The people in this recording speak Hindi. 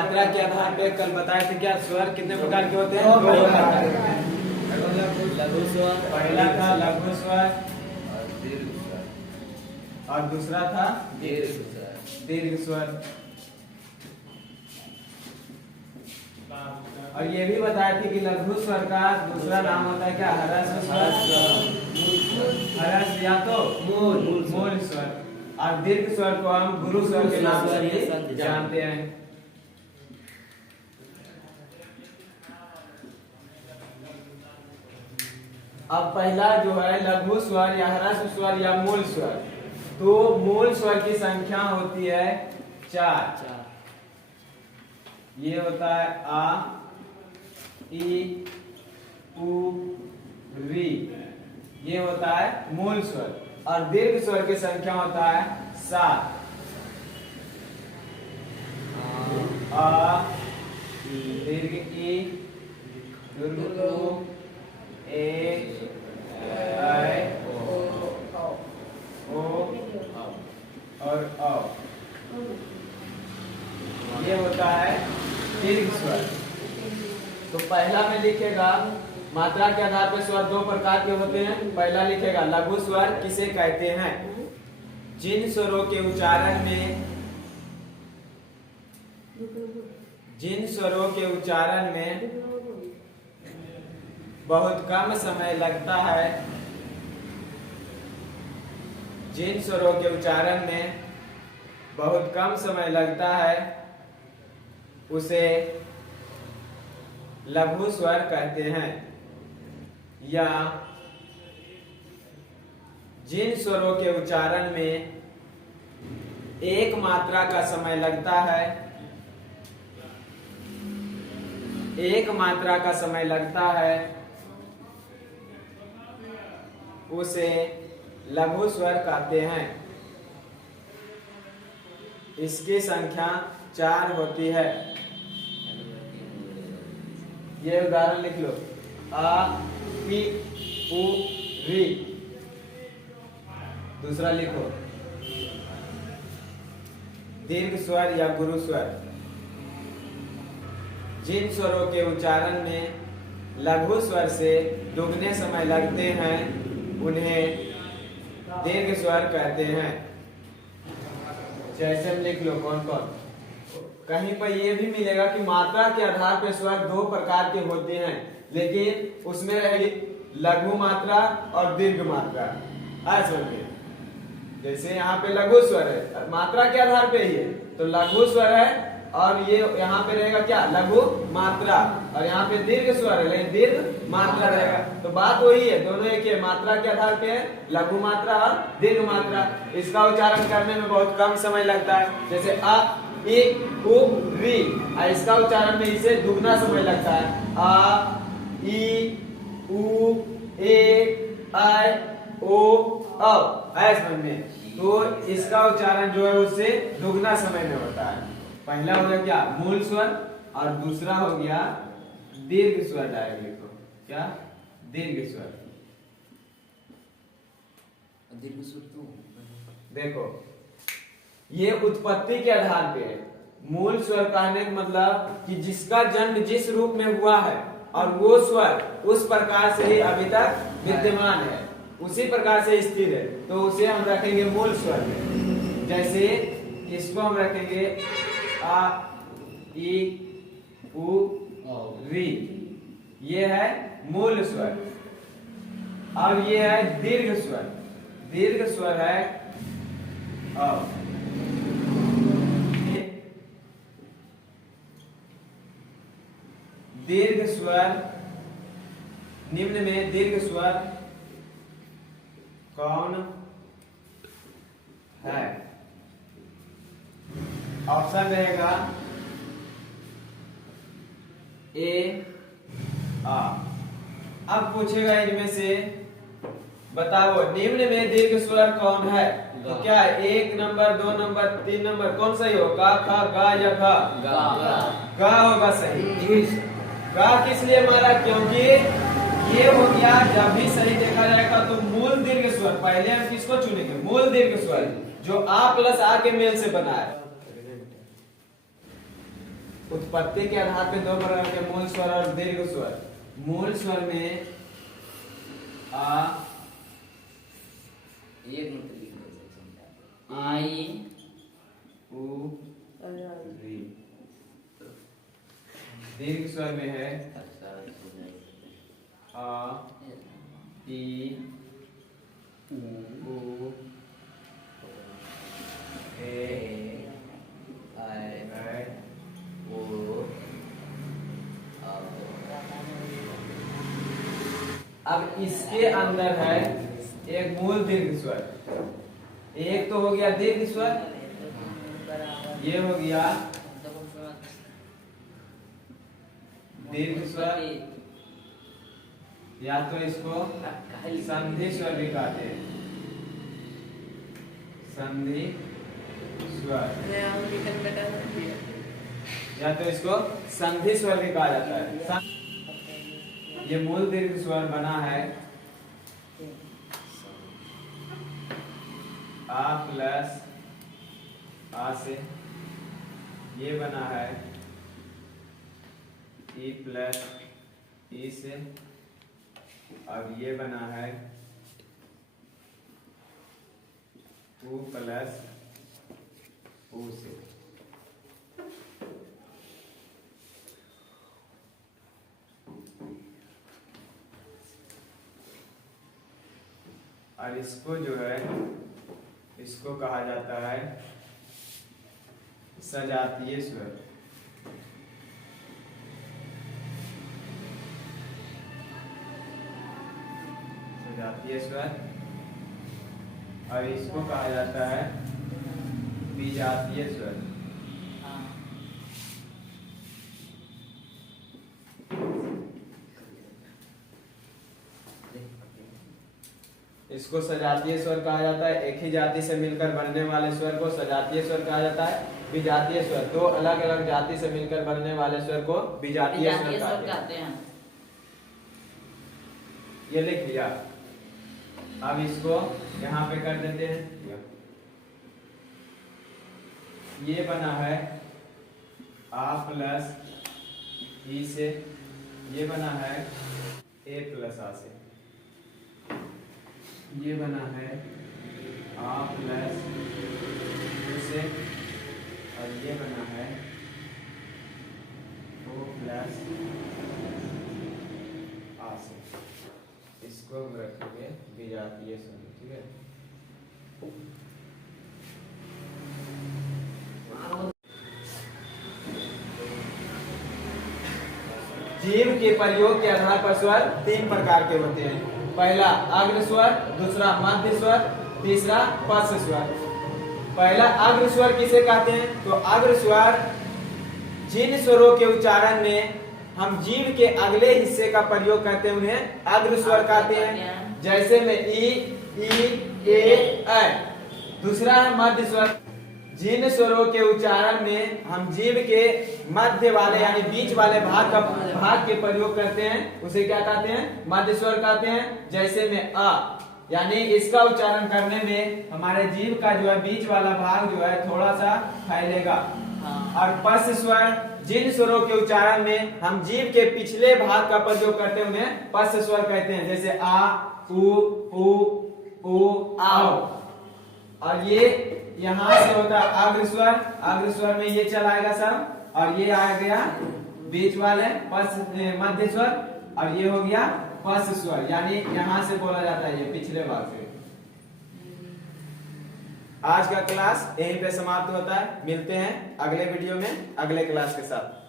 मात्रा के आधार पे कल बताए थे क्या स्वर कितने प्रकार के होते हैं? दो प्रकार के। लघु स्वर, पहला था लघु स्वर और दीर्घ स्वर, और दूसरा था दीर्घ स्वर। दीर्घ स्वर। और ये भी बताए थे कि लघु स्वर का दूसरा नाम होता है क्या? ह्रस्व स्वर, ह्रस्व या तो मूल स्वर। और दीर्घ स्वर को हम गुरु स्वर के नाम से भी जानते हैं। अब पहला जो है लघु स्वर या ह्रस्व स्वर या मूल स्वर। तो मूल स्वर की संख्या होती है 4। ये होता है आ, ई, उ, री। ये होता है मूल स्वर। और दीर्घ स्वर की संख्या होता है 7। आ, दीर्घ ई, दीर्घ उ, ए, ऐ, ओ और औ। ये होता है दीर्घ स्वर। तो पहला में लिखेगा मात्रा के आधार पर स्वर दो प्रकार के होते हैं। पहला लिखेगा लघु स्वर किसे कहते हैं? जिन स्वरों के उच्चारण में बहुत कम समय लगता है। जिन स्वरों के उच्चारण में बहुत कम समय लगता है उसे लघु स्वर कहते हैं। या जिन स्वरों के उच्चारण में एक मात्रा का समय लगता है, एक मात्रा का समय लगता है, उसे लघु स्वर कहते हैं। इसकी संख्या 4 होती है। ये उदाहरण लिख लो। आ, ई, उ, री। दूसरा लिखो दीर्घ स्वर या गुरु स्वर। जिन स्वरों के उच्चारण में लघु स्वर से दुगने समय लगते हैं उन्हें दीर्घ स्वर कहते हैं। जैसे हम लिख लो कौन कौन। कहीं पर यह भी मिलेगा कि मात्रा के आधार पर स्वर दो प्रकार के होते हैं, लेकिन उसमें रहेगी लघु मात्रा और दीर्घ मात्रा। समझिए जैसे यहाँ पे लघु स्वर है, मात्रा के आधार पे ही है तो लघु स्वर है, और ये यहाँ पे रहेगा क्या? लघु मात्रा। और यहाँ पे दीर्घ स्वर है लेकिन दीर्घ मात्रा रहेगा। तो बात वही है, दोनों एक है, मात्रा के आधार पे है लघु मात्रा और दीर्घ मात्रा। इसका उच्चारण करने में बहुत कम समय लगता है। जैसे अ, ई, उ, री। इसका उच्चारण में इसे दुगना समय लगता है। आ, ई, उ, ए, ऐ, ओ, औ। समझ में? तो इसका उच्चारण जो है उससे दुगना समय में होता है। पहला हो गया क्या? मूल स्वर, और दूसरा हो गया दीर्घ स्वर। डायरेक्ट लिखो क्या? दीर्घ स्वर। दीर्घ स्वर तो देखो ये उत्पत्ति के आधार पे है। मूल स्वर कहने का मतलब कि जिसका जन्म जिस रूप में हुआ है और वो स्वर उस प्रकार से ही अभी तक विद्यमान है, उसी प्रकार से स्थिर है, तो उसे हम रखेंगे मूल स्वर में। जैसे इसको हम रखेंगे आ, ई, उ, री। ये है मूल स्वर। अब ये है दीर्घ स्वर। दीर्घ स्वर है अब दीर्घ स्वर। निम्न में दीर्घ स्वर कौन है? ऑप्शन रहेगा ए, आ। अब पूछेगा इनमें से बताओ निम्न में दीर्घ स्वर कौन है? तो क्या 1 नंबर, 2 नंबर, 3 नंबर कौन सही हो? का, खा, गा या घा? गा होगा सही। गा किस लिए मारा? क्योंकि ये हो गया, जब भी सही देखा जाएगा तो मूल दीर्घ स्वर। पहले हम किसको चुनेंगे? मूल दीर्घ स्वर जो आ प्लस आ के मेल से बना है। उत्पत्ति के आधार पे दो प्रकार के मूल स्वर और दीर्घ स्वर। मूल स्वर में आ, एक मिनट लिख दो आई उ, री। दीर्घ स्वर में है आ, ई, उ, ए, ऐ, ओ। अब इसके अंदर है एक मूल दीर्घ स्वर। एक तो हो गया दीर्घ स्वर, ये हो गया दीर्घ स्वर, या तो इसको संधि स्वर भी कहते हैं। संधि स्वर, या तो इसको संधि स्वर भी कहा जाता है। ये मूल दीर्घ स्वर बना है आ प्लस आ से, ये बना है ई प्लस ई से, अब ये बना है उ प्लस उ से। और इसको जो है, इसको कहा जाता है सजातीय स्वर। सजातीय स्वर, और इसको कहा जाता है विजातीय स्वर। इसको सजातीय स्वर कहा जाता है। एक ही जाति से मिलकर बनने वाले स्वर को सजातीय स्वर कहा जाता है। विजातीय स्वर, दो अलग अलग जाति से मिलकर बनने वाले स्वर को विजातीय स्वर कहते हैं। ये लिख दिया। अब इसको यहाँ पे कर देते हैं। ये बना है आ प्लस ई से, ये बना है ए प्लस आ से, ये बना है आ प्लस u से, और ये बना है ओ प्लस आ से। इसको हम रखेंगे विजातीय स्वर, ठीक है। जीव के प्रयोग के आधार पर स्वर तीन प्रकार के होते हैं। पहला अग्र स्वर, दूसरा मध्य स्वर, तीसरा पश्च स्वर। पहला अग्र स्वर किसे कहते हैं? तो अग्र स्वर जिन स्वरों के उच्चारण में हम जीव के अगले हिस्से का प्रयोग करते हैं उन्हें अग्र स्वर कहते हैं। जैसे में ई, ए, ऐ। दूसरा है मध्य स्वर, जिन स्वरों के उच्चारण में हम जीव के मध्य वाले यानी बीच वाले भाग के प्रयोग करते हैं उसे क्या कहते हैं? मध्य स्वर कहते हैं। जैसे में अ, यानी इसका उच्चारण करने में हमारे जीव का जो है बीच वाला भाग जो है थोड़ा सा फैलेगा। और पश्च स्वर, जिन स्वरों के उच्चारण में हम जीव के पिछले भाग का प्रयोग करते हैं उन्हें पश्च स्वर कहते हैं। जैसे आ, उ, आओ। और ये यहाँ से होता है अग्र स्वर। अग्र स्वर में ये चलाएगा सब, और ये आ गया बीच वाले मध्य स्वर, और ये हो गया पश्च स्वर, यानी यहाँ से बोला जाता है ये पिछले भाग से। आज का क्लास यहीं पे समाप्त होता है। मिलते हैं अगले वीडियो में अगले क्लास के साथ।